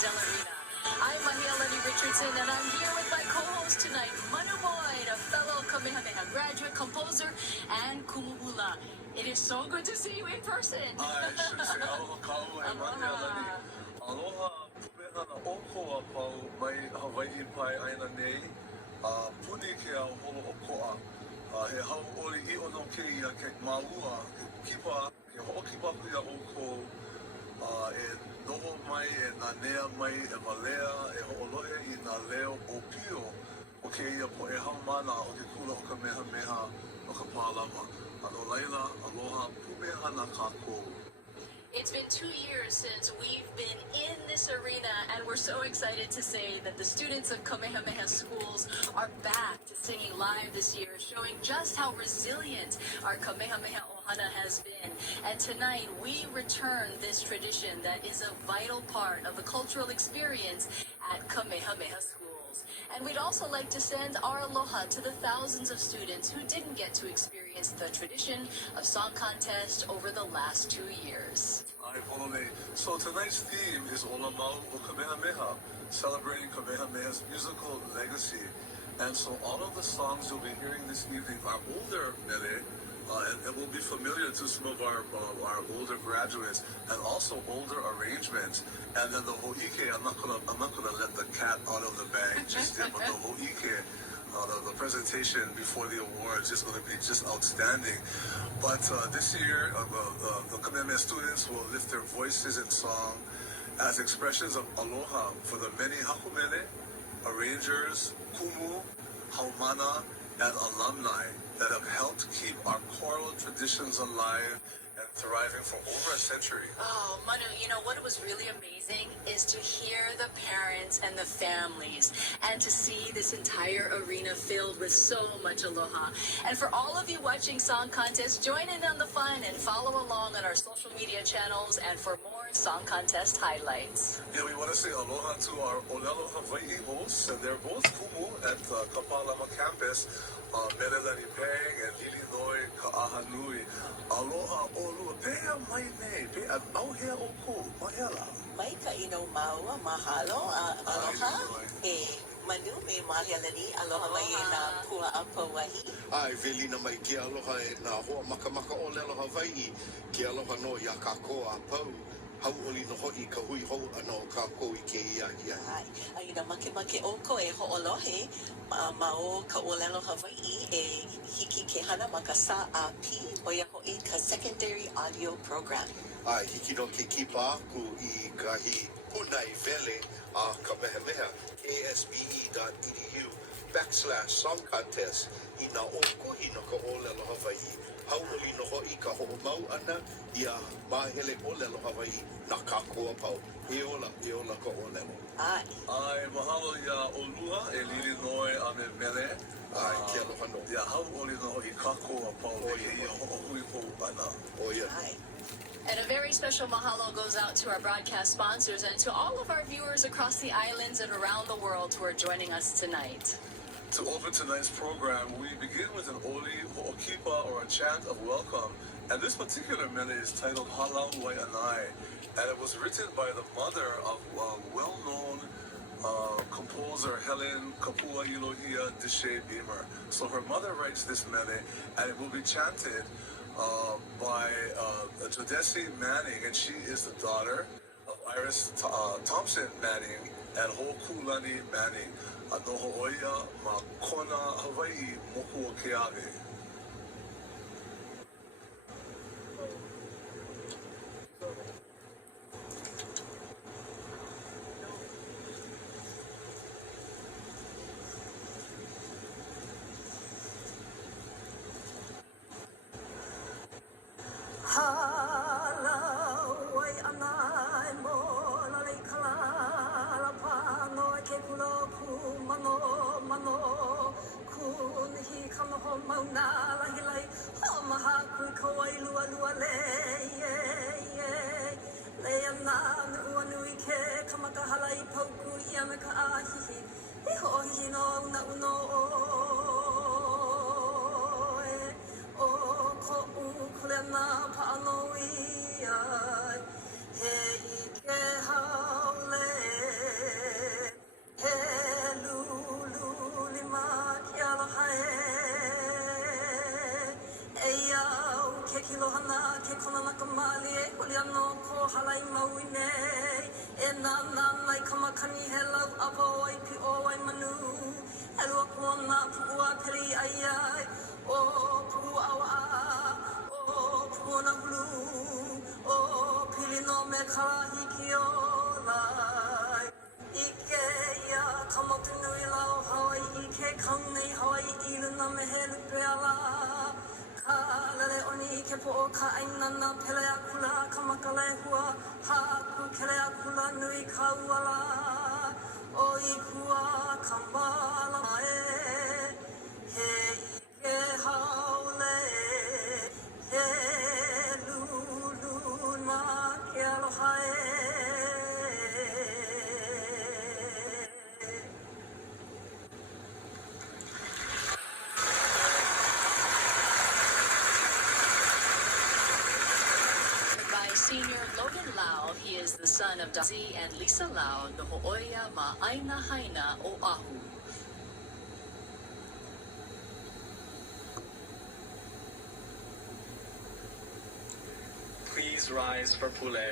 I'm Mahia Richardson, and I'm here with my co-host tonight, Manu Boyd, a fellow Kamehameha graduate, composer, and kumuhula. It is so good to see you in person. Aloha, pupehana okoa pau mai Hawaiʻi pai aina nei. Puni ke au holo o koa. He hau ori I ono ke ia ke maua, kipa, ke hoʻokipa kuia oko. E noho mai, e nā nea mai, e malea, e hoʻolohe I nā leo o pio. O ke ia po e haumana o ke kula o Kamehameha o Kapālama. Ano laila, aloha, pupehana kākou. It's been 2 years since we've been in this arena, and we're so excited to say that the students of Kamehameha Schools are back to singing live this year, showing just how resilient our Kamehameha Ohana has been. And tonight, we return this tradition that is a vital part of the cultural experience at Kamehameha Schools. And we'd also like to send our aloha to the thousands of students who didn't get to experience the tradition of song contest over the last 2 years. So tonight's theme is Ola Mau o Kamehameha, celebrating Kamehameha's musical legacy. And so all of the songs you'll be hearing this evening are older mele, and will be familiar to some of our older graduates, and also older arrangements. And then the ho'ike, I'm not gonna let the cat out of the bag just yet, but the ho'ike, the presentation before the awards is going to be just outstanding. But this year, the Kamehameha students will lift their voices in song as expressions of aloha for the many hakumele, arrangers, kumu, haumana, and alumni that have helped keep our choral traditions alive and thriving for over a century. Oh, Manu, you know what was really amazing is to hear the parents and the families and to see this entire arena filled with so much aloha. And for all of you watching Song Contest, join in on the fun and follow along on our social media channels and for more Song Contest highlights. Yeah, we want to say aloha to our Olelo Hawaii hosts, and they're both kumu at Kapālama campus. Merelani Peng and Illinois Ka'ahanui. Aloha Olua. Pea mai nei. Pea auhea o ko. Mahela. Mai ka ino maua. Mahalo. Aloha. Manu me mahialani. Aloha mai e nā Pauahi Pauahi. Ai, velina mai ki aloha e nā hoa makamaka o lelo Hawaiʻi. Ki aloha no ia kākoa a pau. Hau oli no hoi ka hui hou ano kākou I ke ia ia. Ai, ai na make oko e ho'olohe ma o ka olelo Hawaiʻi e hiki ke hana ma ka sa a pi o ia hoi ka secondary audio program. Ai, hiki no ke kipa aku I kahi punai vele a Kamehameha, KSBE.edu/song contest I nā okohi no ka olelo Hawaiʻi. Hau oli no hoi ka ho'omau ana ia mahele olelo Hawaiʻi na kākoa pau. E ola ka olelo. Ai. Ai, mahalo ia olua e Illinois a me mele. Ai, ki aloha no. Ia hau oli no hoi kākoa pau e ia ho'ohui hou ana. Oh, yeah. Ai. And a very special mahalo goes out to our broadcast sponsors and to all of our viewers across the islands and around the world who are joining us tonight. To open tonight's program, we begin with an oli ho'okipa, or a chant of welcome. And this particular mele is titled Halau Wai'anai. And it was written by the mother of well-known composer Helen Kapua Ilohia Deshe Beamer. So her mother writes this mele, and it will be chanted by Jodeci Manning, and she is the daughter of Iris Thompson Manning and Hokulani Manning. Anoho oia ma kona Hawaiʻi moku o ke ave. Hey, ke kilohana ke konana ka mali e huli ano ko halai maui nei e nā mai kamakani he lau apo ai pi o ai manu he lua kona pua peri ai ai o pua awa o pua na hulu o pili no me karahi ki o lai ike ia kamotu nui lau Hawaii ke kaung nei Hawaii luna me he lupe ala ka lele oni ke po o ka ainana pele akula ka makale hua haku kele akula nui ka uala o i kua ka malama e he ike haole he lulu na ke aloha e Senior Logan Lau, he is the son of Dazi and Lisa Lau, the Ho'oia Ma'aina Haina Oahu. Please rise for Pule.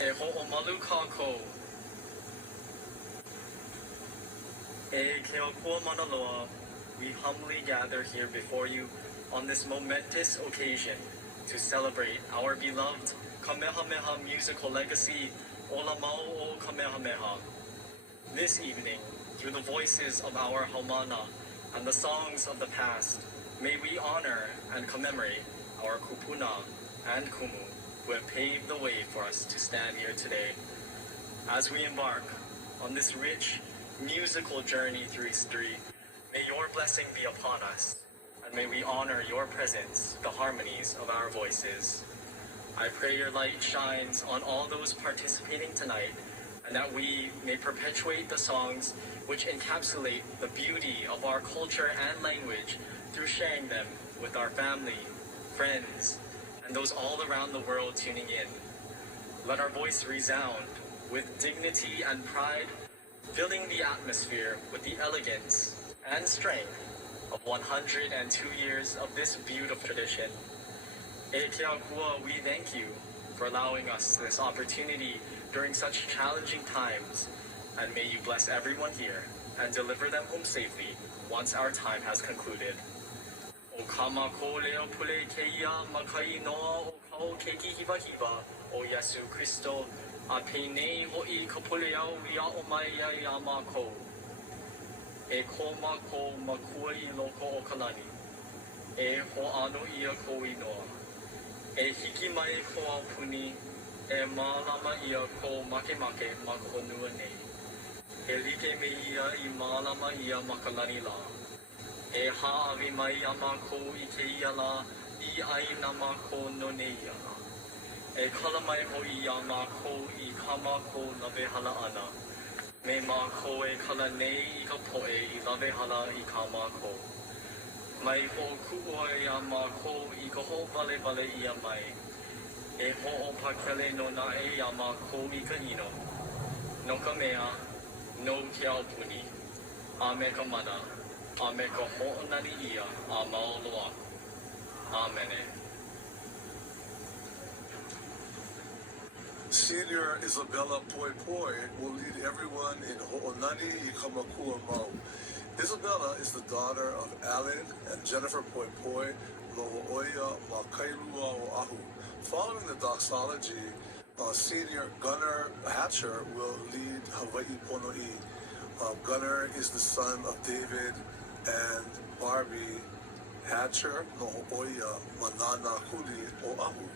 E ho'omalu kākou. E keokua manaloa, we humbly gather here before you on this momentous occasion to celebrate our beloved Kamehameha musical legacy, Olamau o Kamehameha. This evening, through the voices of our haumana and the songs of the past, may we honor and commemorate our kupuna and kumu who have paved the way for us to stand here today. As we embark on this rich musical journey through history, may your blessing be upon us, and may we honor your presence, the harmonies of our voices. I pray your light shines on all those participating tonight, and that we may perpetuate the songs which encapsulate the beauty of our culture and language through sharing them with our family, friends, and those all around the world tuning in. Let our voice resound with dignity and pride, filling the atmosphere with the elegance and strength of 102 years of this beautiful tradition. E ke akua, we thank you for allowing us this opportunity during such challenging times, and may you bless everyone here and deliver them home safely once our time has concluded. O kama ko leo pule keia makai noa o kau keiki hiva hiva o Yesu Christo a peinei hoi ka pule au ia o mai ia mako. E ko mako makua I loko o kalani. E ho ano ia ko inoa. E hiki mai ko au puni. E mālama ia ko make mako nua nei. E like me ia I mālama ia makalani la. E haawi mai a mako I ke ia la I aina mako no nei ia la. E kala mai hoi ia mako I ka mako na vehala ana. Me mako e kala nei I ka poe I lawe hala I ka mako. Mai ho ku'oa ia mako I ka ho vale ia mai. E ho o pakele no na e ia mako I ka ino. No ka mea, no ke au puni. A me ka mana, a me ka ho'onani ia a maoloa. Amene. Senior Isabella Poi Poi will lead everyone in Ho'onani I Kamakua Mau. Isabella is the daughter of Alan and Jennifer Poi Poi, Lo'oia Makailua Oahu. Following the doxology, Senior Gunnar Hatcher will lead Hawaii Pono'i. Gunnar is the son of David and Barbie Hatcher, Lo'oia Manana Huli Oahu.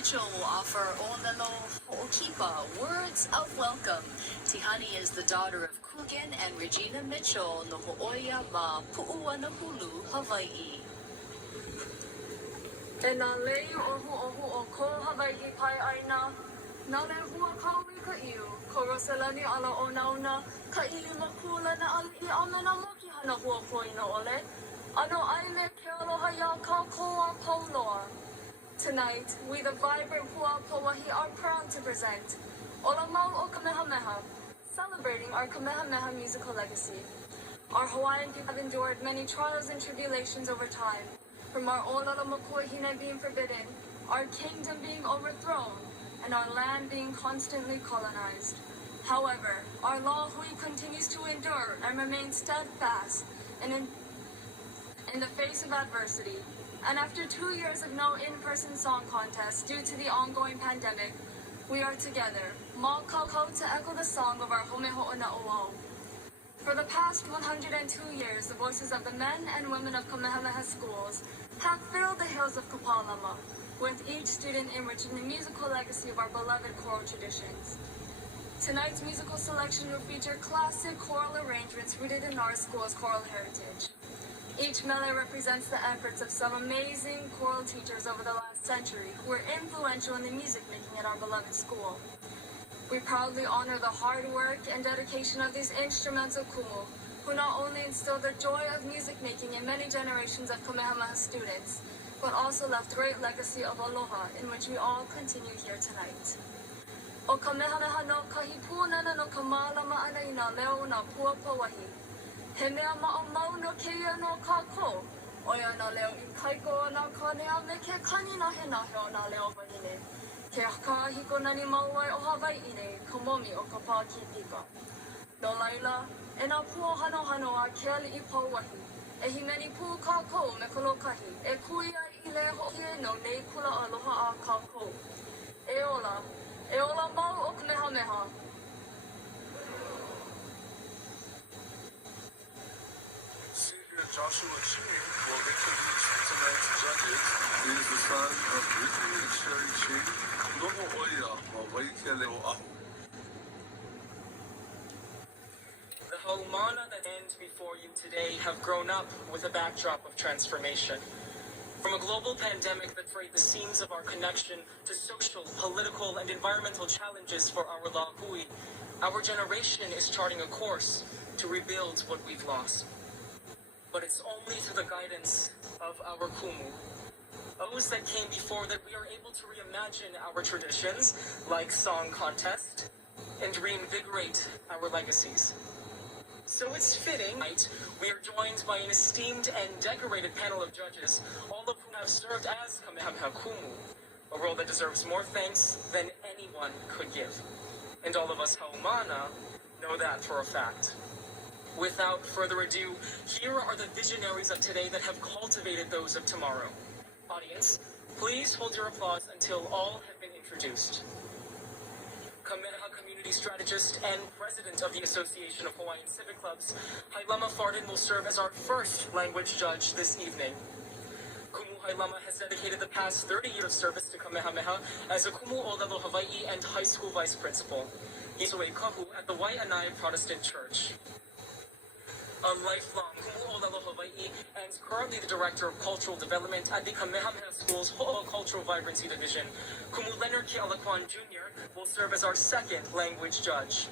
Mitchell will offer Olelo Ho'okipa, words of welcome. Tihani is the daughter of Kugan and Regina Mitchell, no Ho'oia ma Pu'uanahulu, Hawaii. E nā lei ohu o ko Hawai'i pai aina, nā le hua kaui ka iu, ko Rosalani ala o nauna, ka ili makula na ali'i amena moki hana hua poina ole, ano aile ke aloha ya ka koa pauloa. Tonight, we the vibrant Pua Pauahi are proud to present Ola Mau o Kamehameha, celebrating our Kamehameha musical legacy. Our Hawaiian people have endured many trials and tribulations over time, from our Olala Makuahine being forbidden, our kingdom being overthrown, and our land being constantly colonized. However, our law hui continues to endure and remain steadfast in the face of adversity. And after 2 years of no in-person song contest due to the ongoing pandemic, we are together, ma kaukou, to echo the song of our Homeho'ona'o'o. For the past 102 years, the voices of the men and women of Kamehameha Schools have filled the hills of Kapālama, with each student enriching the musical legacy of our beloved choral traditions. Tonight's musical selection will feature classic choral arrangements rooted in our school's choral heritage. Each mele represents the efforts of some amazing choral teachers over the last century who were influential in the music making at our beloved school. We proudly honor the hard work and dedication of these instrumental kumu, who not only instilled the joy of music making in many generations of Kamehameha students, but also left great legacy of aloha in which we all continue here tonight. O Kamehameha no kahipūnana no Kapālama ana i nā leo nā Pua Pauahi. He mea ma'amau no keia no kākou, oia nā leo I kaiko nā kānea me ke kani nahe nahe o nā leo wahine. Ke kahiko nani mauai o Hawai'i nei, ka momi o ka pā ki pika. No laila, e nā pua hano hano a ke ali'i Pauahi, e himeni pū kākou me kolokahi, e kui ai I le ho'ie no nei kula aloha a kākou. E ola mau o Kamehameha. Joshua Ching will introduce tonight's judges. He is the son of Ricky and Sherry Ching, Noho Oia, Waikele Ahu. The haumana that stand before you today have grown up with a backdrop of transformation. From a global pandemic that frayed the seams of our connection to social, political, and environmental challenges for our lahui, our generation is charting a course to rebuild what we've lost. But it's only through the guidance of our kumu, those that came before, that we are able to reimagine our traditions, like song contest, and reinvigorate our legacies. So it's fitting, tonight, we are joined by an esteemed and decorated panel of judges, all of whom have served as Kamehameha Kumu, a role that deserves more thanks than anyone could give. And all of us haumana know that for a fact. Without further ado, here are the visionaries of today that have cultivated those of tomorrow. Audience, please hold your applause until all have been introduced. Kamehameha Community Strategist and President of the Association of Hawaiian Civic Clubs, Hailama Fardin will serve as our first language judge this evening. Kumu Hailama has dedicated the past 30 years of service to Kamehameha as a Kumu Olelo Hawaii and high school vice principal. He's a kahu at the Waianae Protestant Church. A lifelong Kumu Olelo Hawaii and currently the Director of Cultural Development at the Kamehameha Schools Ho'o Cultural Vibrancy Division, Kumu Leonard Ke'alakwan Jr. will serve as our second language judge.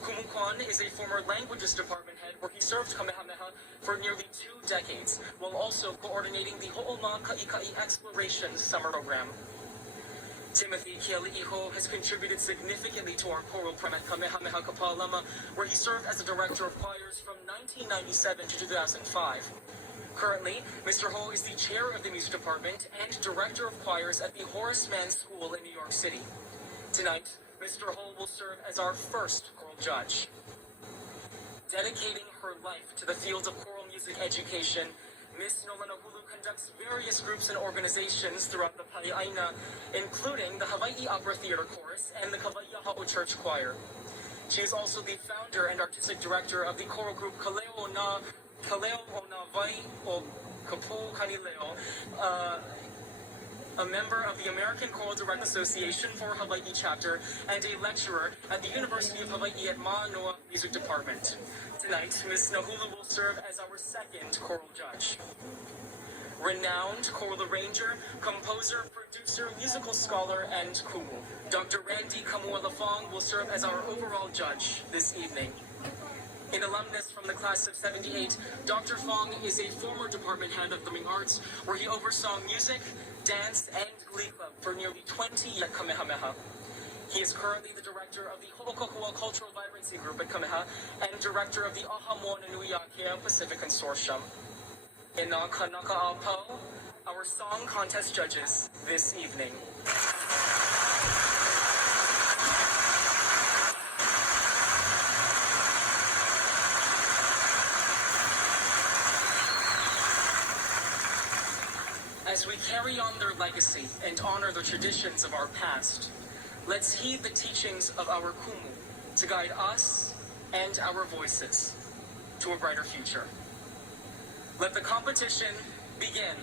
Kumu Kwan is a former languages department head where he served Kamehameha for nearly 2 decades, while also coordinating the Ho'oma Ka'ikai Exploration Summer Program. Timothy Keali'iho has contributed significantly to our choral program at Kamehameha Kapālama, where he served as the Director of Choirs from 1997 to 2005. Currently, Mr. Ho is the Chair of the Music Department and Director of Choirs at the Horace Mann School in New York City. Tonight, Mr. Ho will serve as our first choral judge. Dedicating her life to the field of choral music education, Ms. Nolanahulu conducts various groups and organizations throughout the Pali'aina, including the Hawaii Opera Theater Chorus and the Kawaiʻahao Church Choir. She is also the founder and artistic director of the choral group Kaleo o Nā Vai o Kapu Kanileo, a member of the American Choral Direct Association for Hawaii Chapter, and a lecturer at the University of Hawaii at Manoa Music Department. Tonight, Ms. Nahula will serve as our second choral judge. Renowned choral arranger, composer, producer, musical scholar, and kumu, Dr. Randy Kamualafong will serve as our overall judge this evening. An alumnus from the class of '78, Dr. Fong is a former department head of the Arts, where he oversaw music, dance, and glee club for nearly 20 years at Kamehameha. He is currently the director of the Ho'okokua Cultural Vibrancy Group at Kamehameha and director of the Ahamoana Pacific Consortium. In Kanaka'apo, our song contest judges this evening. As we carry on their legacy and honor the traditions of our past, let's heed the teachings of our kumu to guide us and our voices to a brighter future. Let the competition begin.